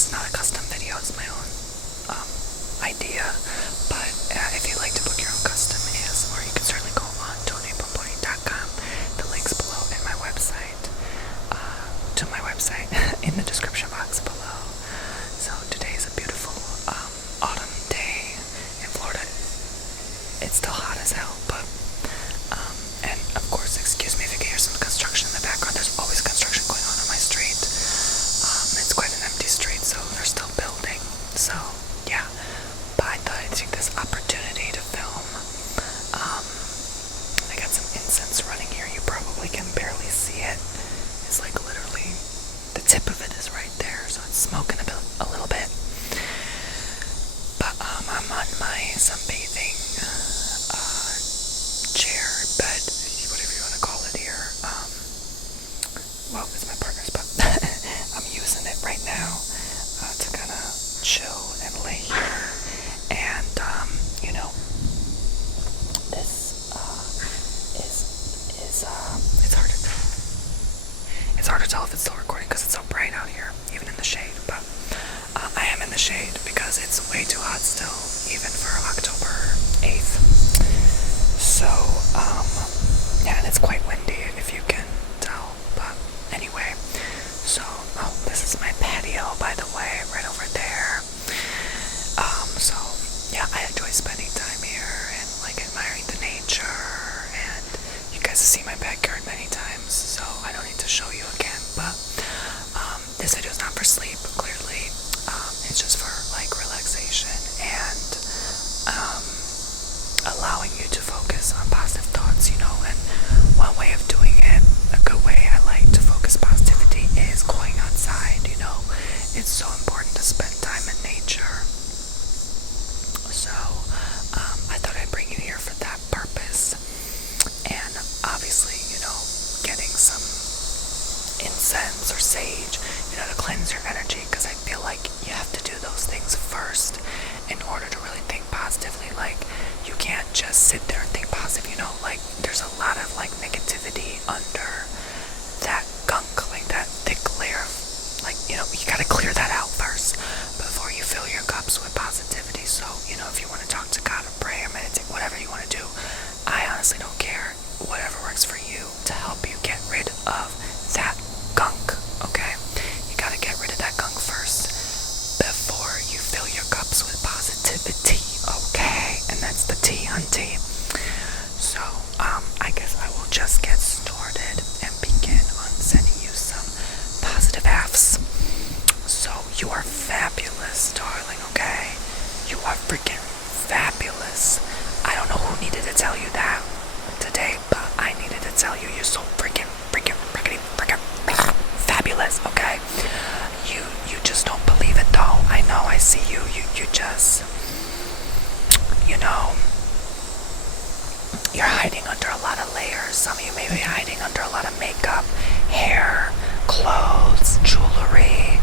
This is not a custom video, it's my own idea, but if you'd like to book your own custom ASMR, you can certainly go on Bomboni.com. The link's below in my website, to my website in the description box below. So today is a beautiful autumn day in Florida. It's still hot as hell, but and of course, excuse me if you can hear some construction in the background. There's always construction going on my street. It's quite an empty street, so they're still building. So yeah, but I thought I'd take this opportunity to film. I got some incense running here. You probably can barely see it. It's like literally the tip of it is right there, so it's smoking a little bit. But I'm on my sunbathing chair, bed, whatever you want to call it here. Well, it's my partner's, but I'm using it right now to kind of chill and lay here. And this is it's hard to tell if it's still recording because it's so bright out here, even in the shade. But I am in the shade because it's way too hot still, even for October 8th. So yeah, and it's quite windy if you can tell. But anyway, so this is my patio, by the way, right over there. So yeah, I enjoy spending time here and like admiring the nature, and you guys have seen my backyard many times, so I don't need to show you again. But this video is not for sleep, clearly. It's just for like relaxation and allowing you to focus on positive thoughts, and one way of doing it, a good way I like to focus positivity, is going outside. It's so important to spend time in nature. So I thought I'd bring you here for that purpose, and obviously, getting some incense or sage, to cleanse your energy, because I feel like you have to do those things first in order to really think positively. Like, you can't just sit there and think positive, like there's a lot of like negativity under that gunk, like that thick layer of, like, you gotta clear that out first before you fill your cups with positivity. So, if you want to talk to God or pray or meditate, whatever you want to do, I honestly don't care. Whatever works for you to help you get rid of that gunk, okay? You gotta get rid of that gunk first before you fill your cups with positivity, okay? And that's the T, hunty. So, I guess I will just get started and begin on sending you some positive Fs. So, you are fabulous, darling, okay? You are freaking fabulous. I don't know who needed to tell you that today, but I needed to tell you you're so freaking fabulous, okay? You just don't believe it though. I know, I see you. You just, you're hiding under a lot of layers. Some of you may be hiding under a lot of makeup, hair, clothes, jewelry,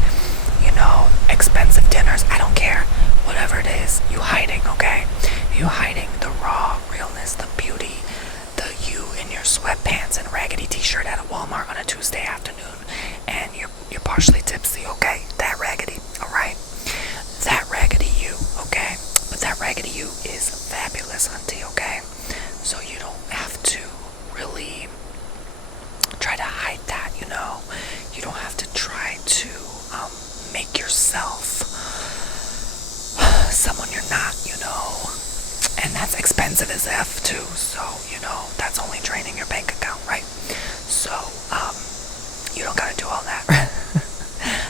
expensive dinners. I don't care. Whatever it is, you hiding, okay? You hiding the raw realness, the beauty, the you in your sweatpants and raggedy t-shirt at a Walmart on a Tuesday afternoon, and you're partially tipsy, okay? That raggedy, alright? That raggedy you, okay? But that raggedy you is fabulous, hunty, okay? So you don't have to really try to hide that, You don't have to try to make yourself someone you're not, And that's expensive as F too, so, that's only draining your bank account, right? So, you don't gotta do all that.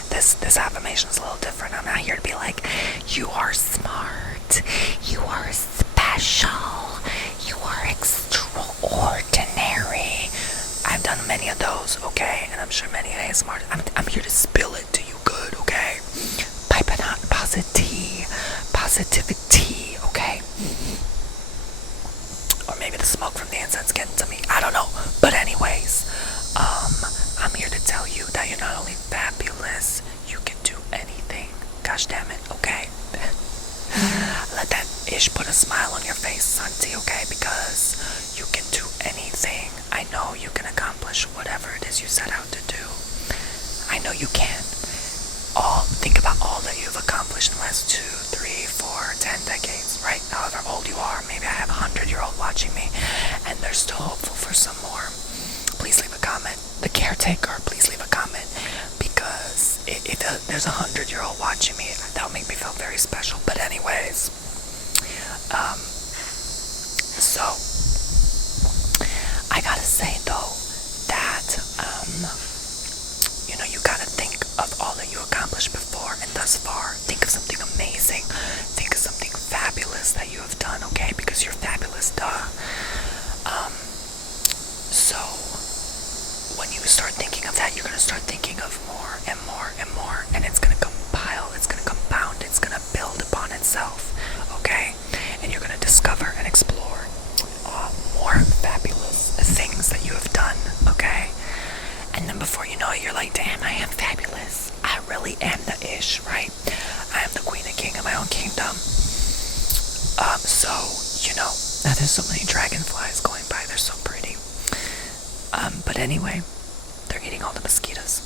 This affirmation is a little different. I'm not here to be like, you are smart, you are special, you are extraordinary. I've done many of those, okay? And I'm sure many of you are smart. I'm here to spill it to you good, okay? Piping hot positivity, okay? Or maybe the smoke from the incense getting to me. I don't know. But anyways, I'm here to tell you that you're not only fabulous, you can do anything. Gosh damn it, okay? Let that ish put a smile on your face, hunty, okay? Because you can do anything. I know you can accomplish whatever it is you set out to do. I know you can. Think about all last 2, 3, 4, 10 decades, right? However old you are, maybe I have a 100-year-old watching me, and they're still hopeful for some more. Please leave a comment. The caretaker, please leave a comment, because if there's a 100-year-old watching me, that'll make me feel very special. But anyways, so I gotta say though that you gotta think of all that you accomplished before and thus far. Think of something amazing. Think of something fabulous that you have done, okay? Because you're fabulous, duh. So when you start thinking of that, you're gonna start thinking of more and more and more, and it's gonna compile, it's gonna compound, it's gonna build upon itself, okay? And you're gonna discover and explore more fabulous things that you have done, okay? And then before you know it, you're like, damn, I am fabulous. I really am the ish, right? I am the queen and king of my own kingdom. So, there's so many dragonflies going by. They're so pretty. But anyway, they're eating all the mosquitoes.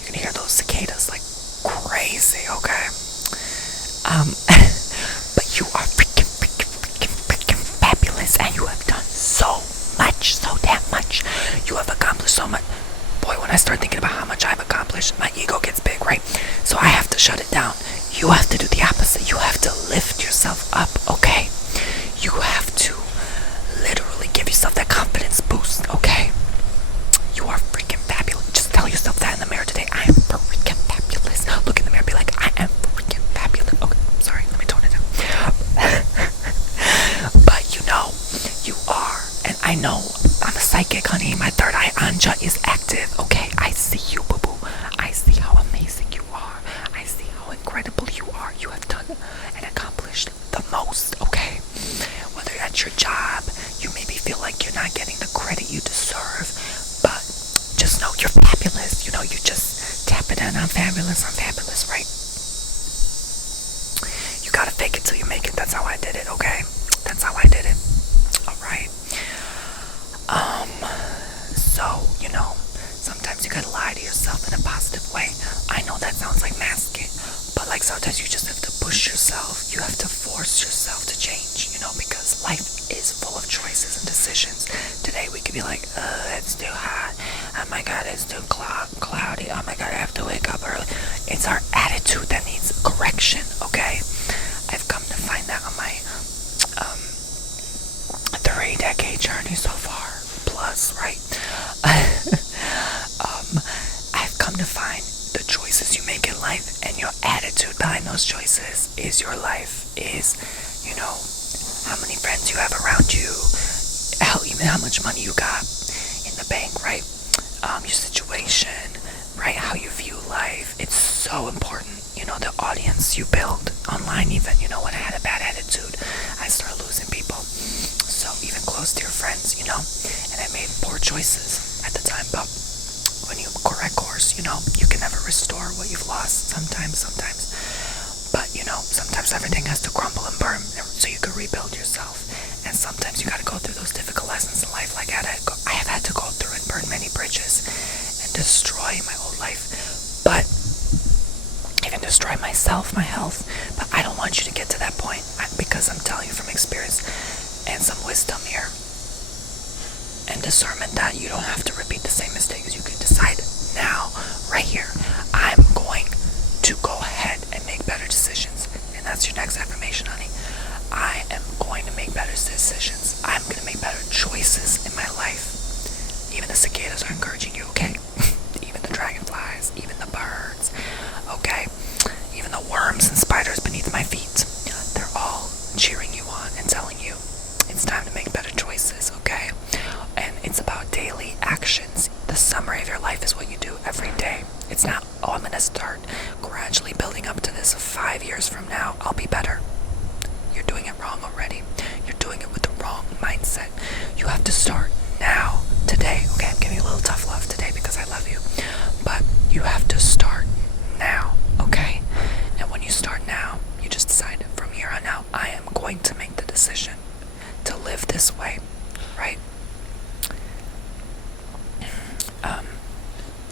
You can hear those cicadas like crazy, okay? But you are freaking fabulous, and you have done so much, so damn much. You have accomplished so much. Boy, when I start thinking about how much I've accomplished, my ego gets big, right? So I have to shut it down. You have to do the opposite. You have to lift yourself up, okay? You have to literally give yourself that confidence boost, okay? You are freaking fabulous. Just tell yourself that in the mirror today. I am freaking fabulous. Look in the mirror, be like, I am freaking fabulous. Okay, sorry, let me tone it down. But you are, and I know I'm a psychic, honey. My third eye anja is active, okay? I see you, boo-boo. I see how amazing you are. I see how incredible you are. You have done and accomplished the most, okay? Whether that's your job, you maybe feel like you're not getting the credit you deserve, but just know you're fabulous. You just tap it in. I'm fabulous, right? You gotta fake it till you make it. That's how I did it, okay? That's how I did it. Alright. So, sometimes you gotta lie to yourself in a positive way. I know that sounds like masking, but like sometimes you just have to push yourself. You have to force yourself to change, because life is full of choices and decisions. Today we could be like, it's too hot. Oh my god, it's too cloudy. Oh my god, I have to wake up early. It's our attitude that needs correction, okay? I've come to find that on my 3-decade journey so far, plus, right? I've come to find the choices you make in life and your attitude behind those choices is your life, is, how many friends you have around you, even how much money you got in the bank, right? Your situation, right? How you view life. It's so important. The audience you build online, even, when I had a bad attitude, I started losing people. So even close to your friends, and I made poor choices at the time, but when you correct course, you can never restore what you've lost. Sometimes, but sometimes everything has to crumble and burn so you can rebuild yourself. And sometimes you gotta go through those difficult lessons in life. Like I have had to go through and burn many bridges and destroy my old life, but even destroy myself, my health. But I don't want you to get to that point, because I'm telling you from experience and some wisdom here and discernment that you don't have to repeat the same mistakes. You can decide now, right here, I'm going to go ahead and make better decisions. And that's your next affirmation, honey. I am going to make better decisions. I'm going to make better choices in my life. Even the cicadas are encouraging you, okay? Even the dragonflies, even the birds, okay? Even the worms and spiders beneath my feet. They're all cheering you on and telling you it's time to make better choices, okay? And it's about daily actions. The summary of your life is what you do every day. It's not, I'm going to start gradually building up to this. 5 years from now, I'll be better. You're doing it wrong already. You're doing it with the wrong mindset. You have to start now, today. Okay, I'm giving you a little tough love today because I love you. But you have to start now, okay? And when you start now, you just decide from here on out, I am going to make the decision to live this way, right?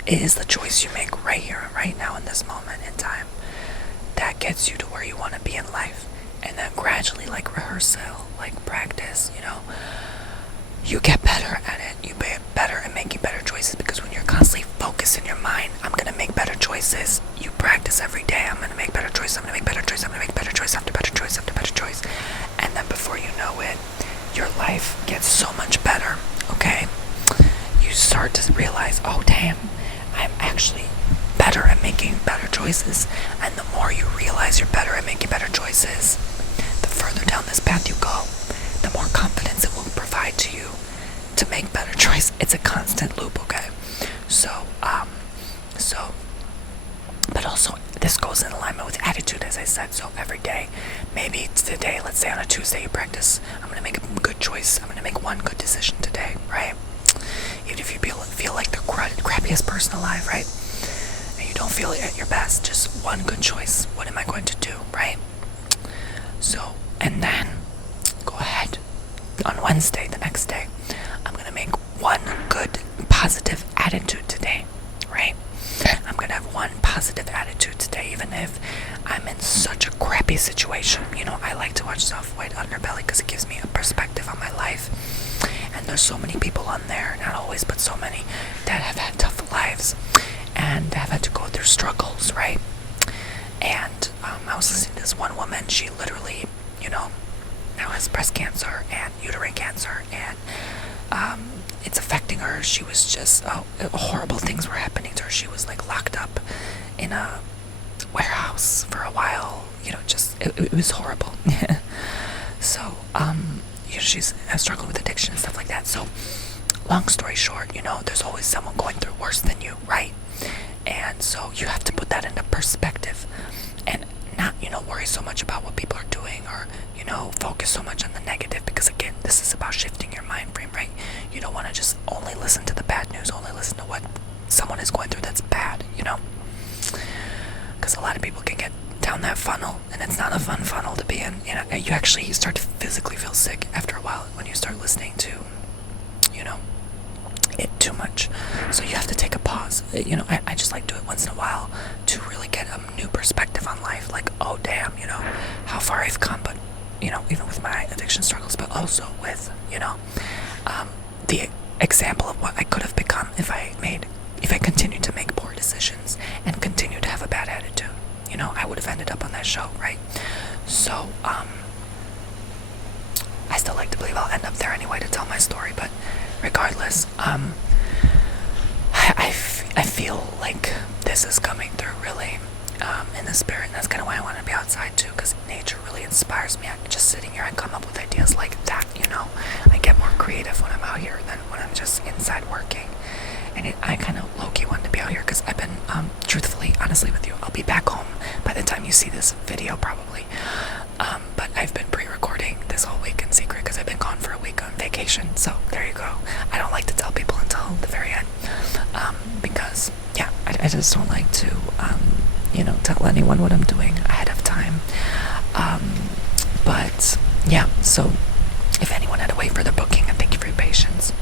It is the choice you make right here, right now, in this moment in time. gets you to where you want to be in life. And then gradually, like rehearsal, like practice, you get better at it. You get better at making better choices, because when you're constantly focused in your mind, I'm gonna make better choices. You practice every day. I'm gonna make better choices. I'm gonna make better choices. I'm gonna make better choice after better choice after better choice. And then before you know it, your life gets so much better. Okay? You start to realize, oh damn, I'm actually better at making better choices. And the more you realize you're better at making better choices, the further down this path you go, the more confidence it will provide to you to make better choice. It's a constant loop, okay? But also this goes in alignment with attitude, as I said. So every day, maybe today, let's say on a Tuesday, you practice, I'm gonna make a good choice. I'm gonna make one good decision today, right? Even if you feel like the crappiest person alive, right? And you don't feel at your best, just one good choice. What am I going to do, right? So, and then go ahead on Wednesday, the next day, I'm gonna make one good positive attitude today, right? I'm gonna have one positive attitude today, even if I'm in such a crappy situation. I like to watch Soft White Underbelly because it gives me a perspective on my life. And there's so many people on there, not always, but so many, that have had tough lives and have had to go through struggles, right? And I was listening to this one woman. She literally, now has breast cancer and uterine cancer, and it's affecting her. She was just horrible things were happening to her. She was like locked up in a warehouse for a while. It was horrible. So she's struggling with addiction and stuff like that. So long story short, there's always someone going through worse than you, right? And so you have to put that into perspective and not worry so much about what people are doing, or focus so much on the negative, because again, this is about shifting your mind frame, right? You don't want to just only listen to the bad news, only listen to what someone is going through that's bad, because a lot of people can get down that funnel, and it's not a fun funnel to be in. You start to physically feel sick after a while when you start listening to it too much. So you have to take a pause. I just like do it once in a while to really get a new perspective on life, like, oh damn, how far I've come, but even with my addiction struggles, but also with the example of what I could have become if I continued to make poor decisions and continued to have a bad attitude. I would have ended up on that show, right? So I still like to believe I'll end up there anyway to tell my story, but regardless, I feel like this is coming through really in the spirit, and that's kind of why I want to be outside too, because nature really inspires me. Just sitting here, I come up with ideas like that. I get more creative when I'm out here than when I'm just inside working. And I kind of low-key wanted to be out here because I've been, truthfully, honestly with you, I'll be back home by the time you see this video probably. But I've been pre-recording this whole week in secret because I've been gone for a week on vacation. So there you go. I don't like to tell people until the very end, because I just don't like to tell anyone what I'm doing ahead of time. But yeah, so if anyone had to wait for their booking, and thank you for your patience.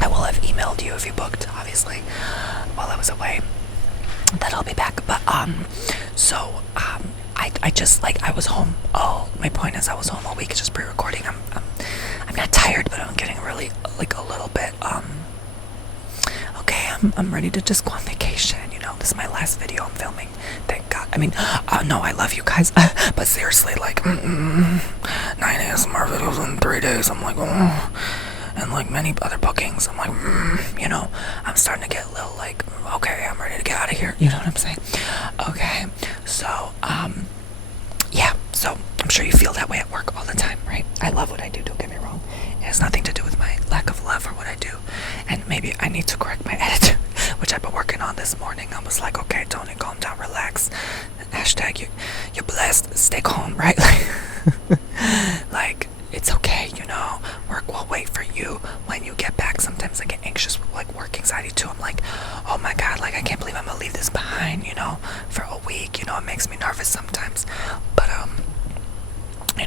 I will have emailed you if you booked, obviously, while I was away, that I'll be back. But I just, like, I was home. My point is I was home all week just pre-recording. I'm not tired, but I'm getting really, like, a little bit, okay, I'm ready to just go on vacation. This is my last video I'm filming. Thank God. I mean, no, I love you guys, but seriously, like, 9 ASMR videos in 3 days. I'm like, oh. And like many other bookings, I'm like, I'm starting to get a little like, okay, I'm ready to get out of here. You know what I'm saying? Okay, so, yeah, so I'm sure you feel that way at work all the time, right? I love what I do, don't get me wrong. It has nothing to do with my lack of love for what I do. And maybe I need to correct my attitude, which I've been working on this morning. I was like, okay, Tony, calm down, relax. Hashtag you're blessed, stay calm, right? Like, it's okay, work will wait for you when you get back. Sometimes I get anxious with like work anxiety too. I'm like, oh my God, like I can't believe I'm gonna leave this behind, for a week. It makes me nervous sometimes. But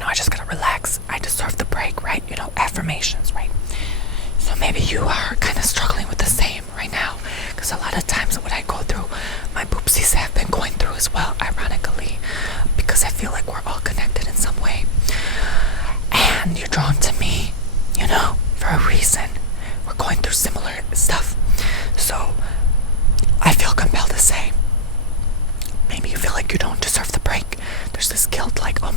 I just gotta relax. I deserve the break, right? Affirmations, right? So maybe you are kind of struggling with the same right now, because a lot of times what I go through, my boopsies have been going through as well, ironically.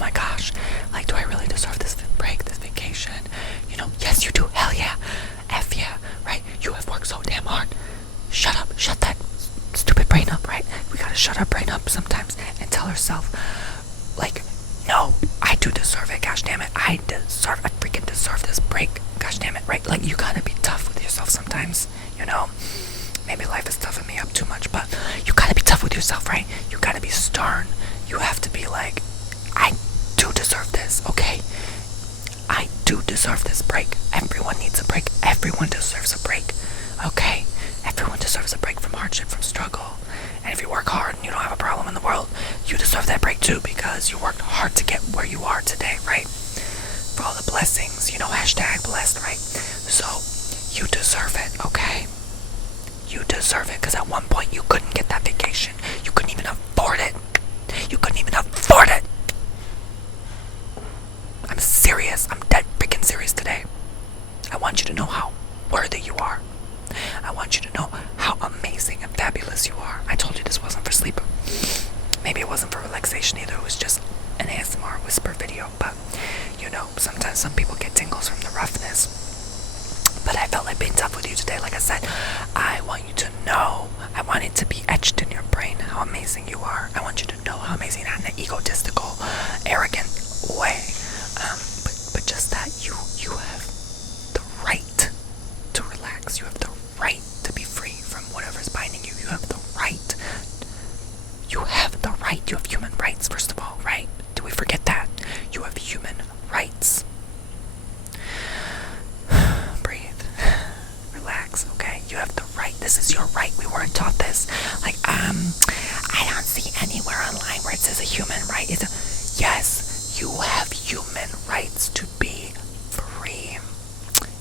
my gosh, like, do I really deserve this break, this vacation? You know, yes you do, hell yeah, F yeah, right? You have worked so damn hard. Shut up, shut that stupid brain up, right? We gotta shut our brain up sometimes and tell ourselves, like, no, I do deserve it, gosh damn it, I freaking deserve this break, gosh damn it, right? Like, you gotta be tough with yourself sometimes, you know? Maybe life is toughing me up too much, but you gotta be tough with yourself, right? You gotta be stern. You have to be like, I do deserve this, okay? I do deserve this break. Everyone needs a break. Everyone deserves a break, okay? Everyone deserves a break from hardship, from struggle. And if you work hard and you don't have a problem in the world, you deserve that break too, because you worked hard to get where you are today, right? For all the blessings, you know, hashtag blessed, right? So, you deserve it, okay? You deserve it, because at one point you couldn't get that vacation. You couldn't even afford it. You couldn't even afford it. I'm serious. I'm dead freaking serious today. I want you to know how worthy you are. I want you to know how amazing and fabulous you are. I told you this wasn't for sleep. Maybe it wasn't for relaxation either. It was just an ASMR whisper video. But, you know, sometimes some people get tingles from the roughness. But I felt like being tough with you today. Like I said, I want you to know, I want it to be etched in your brain how amazing you are. I want you to know how amazing, not in an egotistical, arrogant way. But just that you have the right to relax. You have the right to be free from whatever's binding you. You have the right. You have the right. You have human rights, first of all, right? Do we forget that? You have human rights. Okay, you have the right. This is your right. We weren't taught this. Like, I don't see anywhere online where it says a human right. Yes, you have human rights to be free.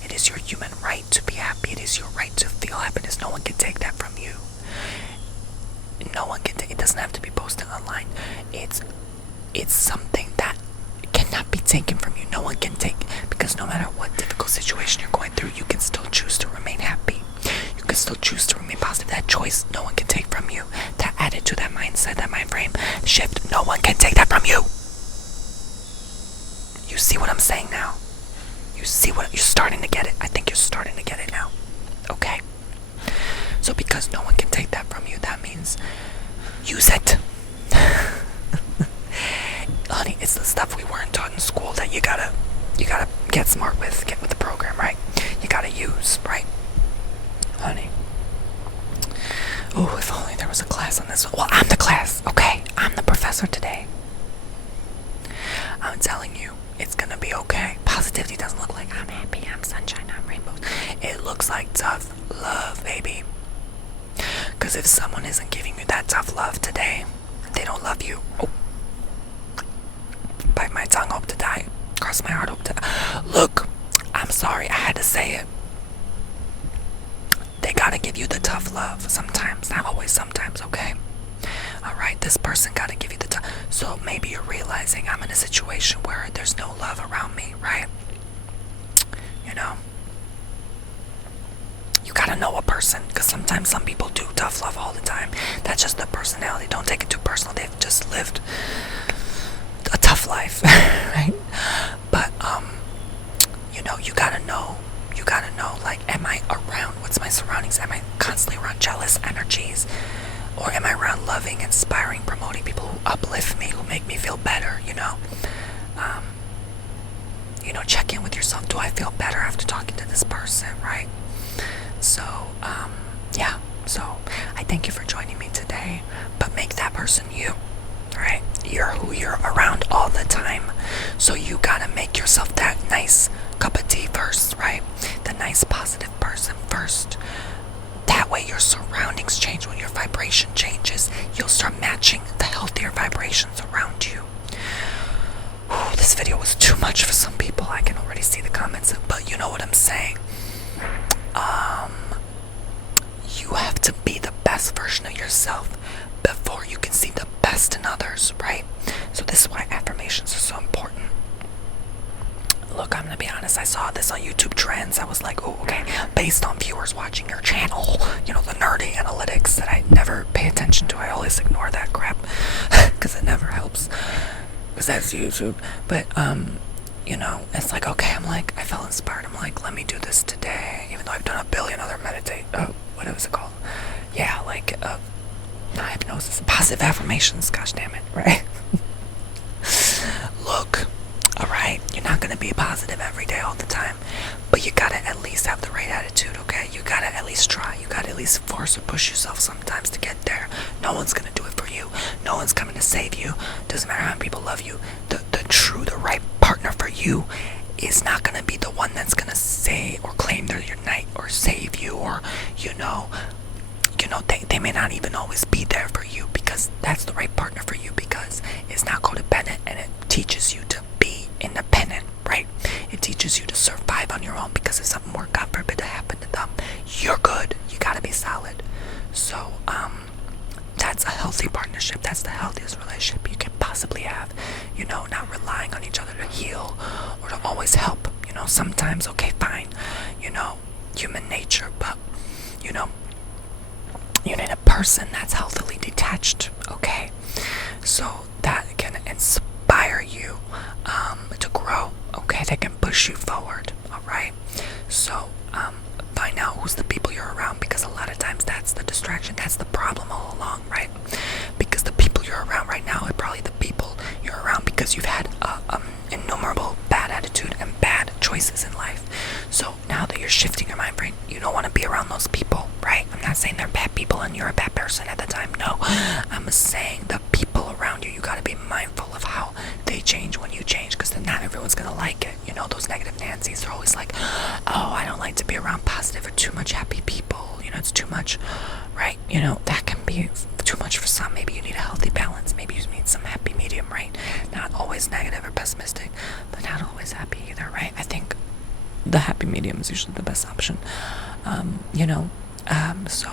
It is your human right to be happy. It is your right to feel happiness. No one can take that from you. No one can take it. Doesn't have to be posted online. It's something that cannot be taken from you. No one can take, because no matter what difficult situation you're going through, you can still choose to remain happy. You can still choose to remain positive. That choice, no one can take from you. That attitude, that mindset, that mind frame shift, no one can take that from you. You see what I'm saying now? You see what you're starting to get it. I think you're starting to get it now. Okay. So because no one can take that from you, that means use it. Honey, it's the stuff we weren't taught in school that you gotta get smart with, get with the program, right? You gotta use, right? Honey. Oh, if only there was a class on this. Well, I'm the class, okay? I'm the professor today. I'm telling you, it's gonna be okay. Positivity doesn't look like I'm happy, I'm sunshine, I'm rainbows. It looks like tough love, baby. Because if someone isn't giving you that tough love today, they don't love you. Oh. Bite my tongue, hope to die. Cross my heart, hope to die. Look, I'm sorry, I had to say it. They gotta give you the tough love sometimes. Not always, sometimes, okay? Alright, this person gotta give you the tough. So maybe you're realizing I'm in a situation where there's no love around me, right? You know? You gotta know a person, because sometimes some people do tough love all the time. That's just their personality. Don't take it too personal. They've just lived a tough life, right? But you know, you gotta know, like, am I around, what's my surroundings? Am I constantly around jealous energies, or am I around loving, inspiring, promoting people who uplift me, who make me feel better? You know, check in with yourself. Do I feel better after talking to this person, right? So yeah, so I thank you for joining me today, but make that person you. Right? You're who you're around all the time. So you gotta make yourself that nice cup of tea first, right? The nice positive person first. That way your surroundings change. When your vibration changes, you'll start matching the healthier vibrations around you. Ooh, this video was too much for some people. I can already see the comments, but you know what I'm saying. You have to be the best version of yourself before you can see the best in others, right? So this is why affirmations are so important. Look, I'm gonna be honest, I saw this on YouTube Trends. I was like, oh, okay, based on viewers watching your channel, you know, the nerdy analytics that I never pay attention to. I always ignore that crap because it never helps. because that's YouTube. But it's like, okay, I'm like, I felt inspired. I'm like, let me do this today, even though I've done a billion other what was it called? Yeah, like not hypnosis, positive affirmations. Gosh damn it, right? Look, all right, you're not gonna be positive every day all the time, but you gotta at least have the right attitude, okay? You gotta at least try. You gotta at least force or push yourself sometimes to get there. No one's gonna do it for you. No one's coming to save you. Doesn't matter how many people love you. The right partner for you is not gonna be the one that's gonna say or claim they're your knight or save you, or they may not even always be there for you, because that's the right partner for you, because it's not codependent and it teaches you to be independent, right? It teaches you to survive on your own, because if something more, God forbid, to happen to them, you're good. You gotta be solid. So that's a healthy partnership. That's the healthiest relationship you can possibly have. Not relying on each other to heal or to always help. Sometimes, okay, fine, human nature, but you need a person that's healthily detached, okay? So that can inspire you to grow, okay? That can push you forward, all right? So find out who's the people you're around, because a lot of times that's the distraction. That's the problem all along, right? Because the people you're around right now are probably the people you're around because you've had innumerable bad attitude and bad choices in life. So now that you're shifting your mind frame, you don't want to be around those people, right? I'm not saying they're bad people and you're a bad person at the time. No, I'm saying the people around you, you got to be mindful of how they change when you change, because then not everyone's going to like it. Those negative Nancy's are always like, oh, I don't like to be around positive or too much happy people. It's too much, right? That can be too much for some. Maybe you need a healthy balance. Maybe you need some happy medium, right? Not always negative or pessimistic, but not always happy either, right? I think the happy medium is usually the best option. So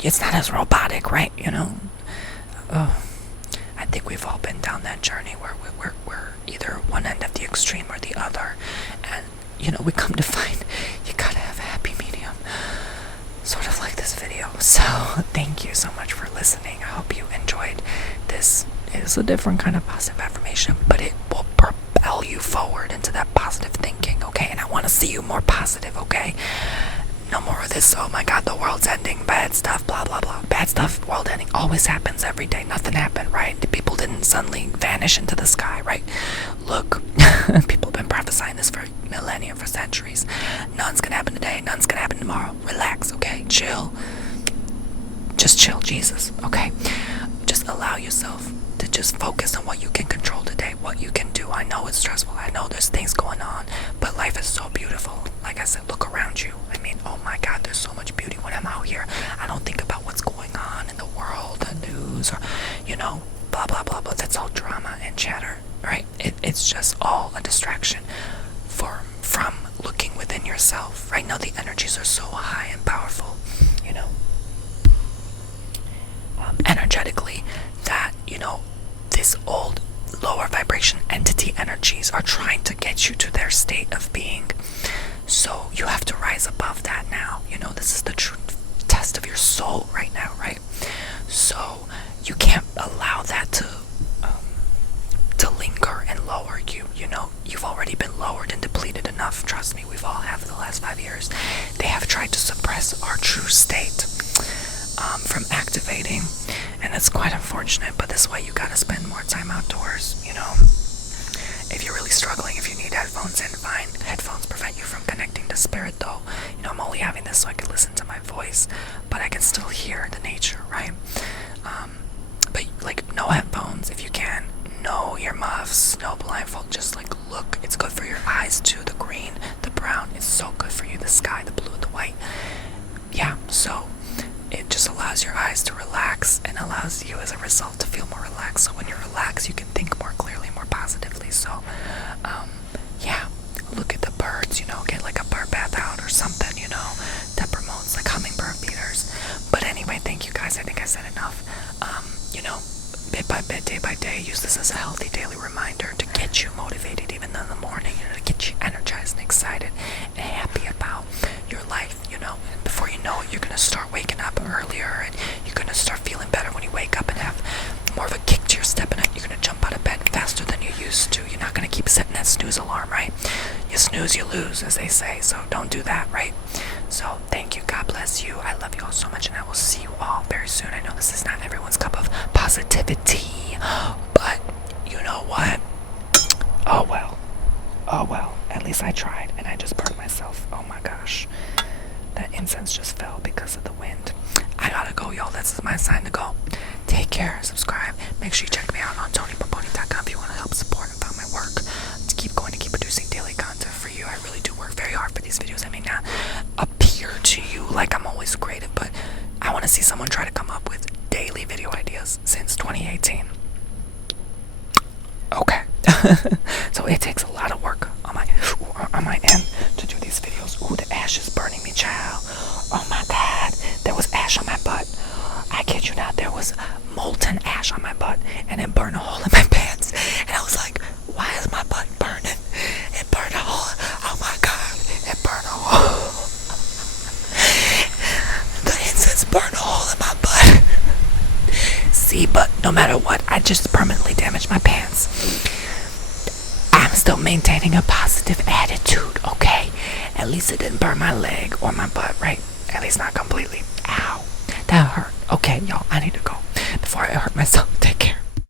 it's not as robotic, right? I think we've all been down that journey where we're either one end of the extreme or the other, and we come to find you gotta have a happy medium, sort of like this video. So thank you so much for listening. I hope you enjoyed this. It's a different kind of positive affirmation, but it will propel you forward into that positive thinking, okay? And I want to see you more positive, okay? No more of this, oh my god, the world's ending, bad stuff, blah blah blah. Bad stuff, world ending always happens every day. Nothing happened, right? The people didn't suddenly vanish into the sky, right? Look, people have been prophesying this for millennia, for centuries. None's gonna happen today, none's gonna happen tomorrow. Relax, okay? Chill. Just chill, Jesus, okay? Just allow yourself to just focus on what you can control today, what you can do. I know it's stressful, I know there's things going on, but life is so beautiful. Like I said, look around you. I mean, oh my god, there's so much beauty when I'm out here. I don't think about what's going on in the world, the news, or blah blah blah blah. That's all drama and chatter, right? It's just all a distraction from looking within yourself. Right now the energies are so high and powerful, energetically, that this old lower vibration entity energies are trying to get you to their state of being. So you have to rise above that now. This is the true test of your soul right now, right? So you can't allow that to linger and lower you. You've already been lowered and depleted enough. Trust me, we've all have for the last 5 years. They have tried to suppress our true state from activating, and it's quite unfortunate, but this way you gotta spend more time outdoors. If you're really struggling, if you need headphones, then fine. Headphones prevent you from connecting to spirit, though. I'm only having this so I can listen to my voice, but I can still hear the nature, right? But like, no headphones if you can. No earmuffs, no blindfold. Just like, look, it's good for your eyes too. The green, the brown, it's so good for you. The sky, the blue, the white. Yeah, so it just allows your eyes to relax and allows you as a result to feel more relaxed. So when you're relaxed, you can think more clearly, more positively. So yeah, look at the birds, get like a bird bath out or something, that promotes like hummingbird feeders. But anyway, thank you guys. I think I said enough. Bit by bit, day by day, use this as a healthy daily reminder to get you motivated even in the morning, to get you energized and excited and happy about your life, and before you know it, you're going to start waking up earlier, and you're going to start feeling better when you wake up and have more of a kick to your step, and you're going to jump out of bed faster than you snooze alarm, right? You snooze, you lose, as they say. So don't do that, right? So thank you. God bless you. I love you all so much, and I will see you all very soon. I know this is not everyone's cup of positivity, but you know what? Oh well. Oh well. At least I tried, and I just burned myself. Oh my gosh. That incense just fell because of the wind. I gotta go, y'all. This is my sign to go. Take care. Subscribe. Make sure you check me out on TonyBomboni.com if you want to help support about my work. To keep going, to keep producing daily content for you. I really do work very hard for these videos. I may not appear to you like I'm always creative, but I want to see someone try to come up with daily video ideas since 2018. Okay. So it takes a lot of work on my end to do these videos. Ooh, the ash is burning me, child. Oh my god, there was ash on my butt. I kid you not, there was molten ash on my butt, and it burned a hole in my pants. And I was like, why is my butt burning? It burned a hole. Oh my god, it burned a hole. The incense burned a hole in my butt. See, but no matter what, I just permanently damaged my pants. I'm still maintaining a positive attitude, okay? At least it didn't burn my leg or my butt, right? At least not completely. Ow. That hurt. Okay, y'all, I need to go before I hurt myself.